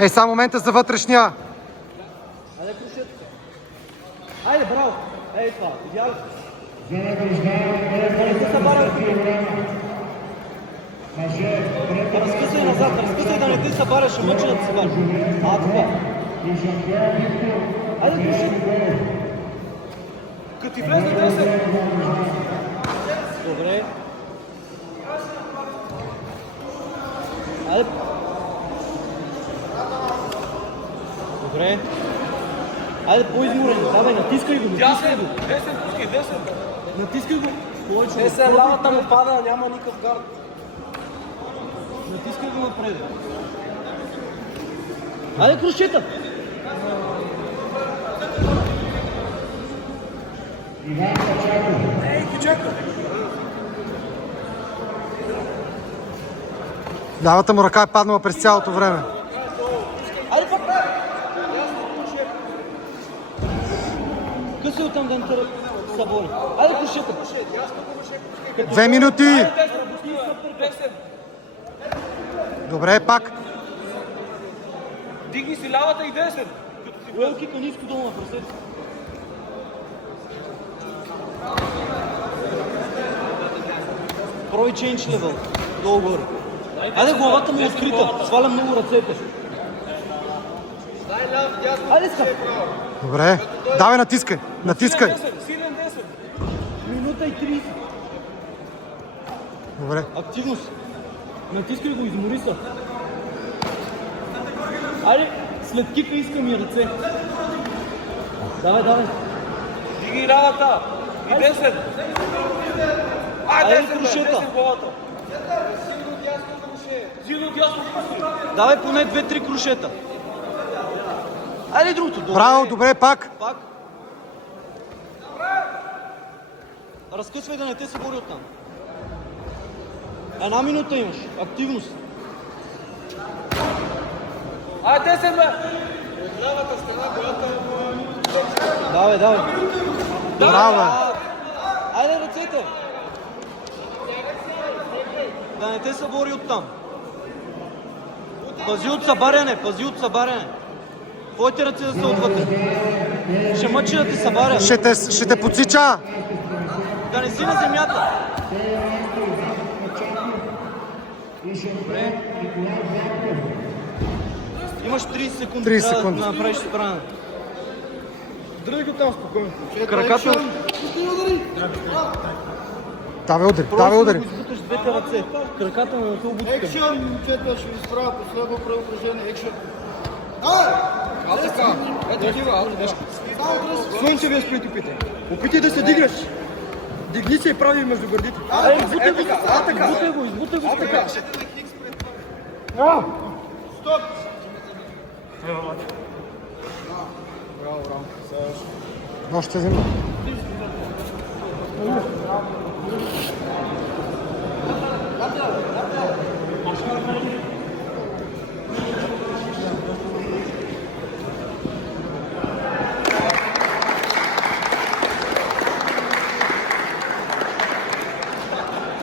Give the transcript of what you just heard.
Ей, само момента за вътрешния. Айде, крушетка. Айде, браво. Ей, това. Идеал. Не се събаря. Разкъсай назад, разкъсай да не те събаря, ще мъчи да те събаря. Това. Айде, крушетка. Като ти влезна, да се. Добре. Айде. Добре. Айде по-изморен. Давай, натискай го, натискай го. Десен, пускай, десен. Натискай го. Повече. Десен, лавата му пада, няма никакъв гард. Натискай го напред. Айде, крушета. Ей, кичака. Лявата му ръка е паднала през цялото време. Айде, пак. Късай оттам да не те събори. Айде, крушета. 2 минути. Добре, пак. Дигни си лявата и десен. Уелкика ниско долу на прасете. Пробай change level. Долу-горе. Айде, главата му е открита. Сваля много ръцете. Айде, ска. Добре. Давай, натискай. Натискай. Силен десен. Минута и 30. Добре. Активност. Натискай го, измори се. Айде, след кика искам и ръце. Давай, давай. Дигни лявата. И десен. Айде, Десен, крушета. десен главата. Силно дясно пусти. Давай поне 2-3 крушета. Айде другото. Добре. Браво, добре, пак. Пак. Разкъсвай да не те събори оттам. 1 минута имаш. Активност. Айде, десен, бе. Давай, давай. Браво, бе. Айде ръцете. Да не те събори оттам. Пази от събаряне, пази от събаряне. Твоите ръце да са отвътре. Ще мъчи да те събаря. Ще те подсича. Да не си на земята. Добре. Имаш 30 секунди. 30 трябва секунди. да направиш спрана. Дръжи го там спокойно. Краката. Давай удари, давай удари. Просто да го избуташ с двете ръце. Краката на това бутика. Екшън, момчета, ще ви изправя последно преупражнение. Екшън. Така. Ето такива, Слънчевия сплит опитай. Опитай да се дигнеш. Дигни се и прави между гърдите. Избутай го, избутай го, избутай го с така. Стоп! Още се взема.